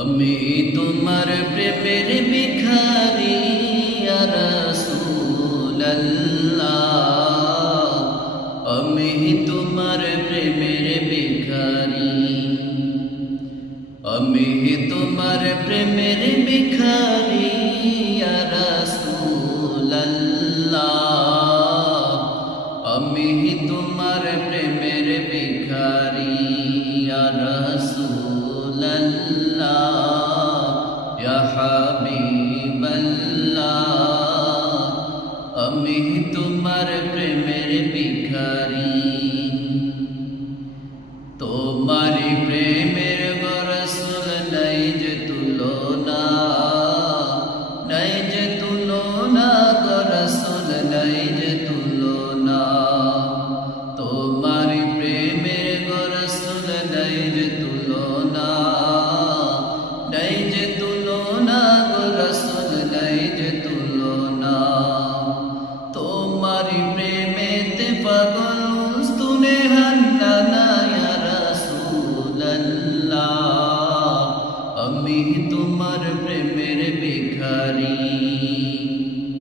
আমি তোমার প্রেমের ভিখারি ইয়া রাসূলুল্লাহ, আমি তোমার প্রেমের ভিখারি, আমি তোমার প্রেমের ভিখারি ইয়া রাসূলুল্লাহ, আমি তোমার প্রেমের ভিখারি ইয়া রাসূলুল্লাহ, ইয়া হাবিবাল্লাহ, আমি তোমার প্রেমের ভিখারি। তোমারি প্রেমের গো রাসূল নাই যে তুলনা, নাই যে তুলনা গো রাসূল নাই যে তুলনা। তোমারি প্রেমের গো রাসূল নাই যে তুলনা, নাই যে তুলনা গো রাসূল নাই যে তুলনা। তোমারি প্রেমেতে পাগল উস্তুনে হান্নানা ইয়া রাসূলুল্লাহ, আমি তোমার প্রেমের ভিখারি।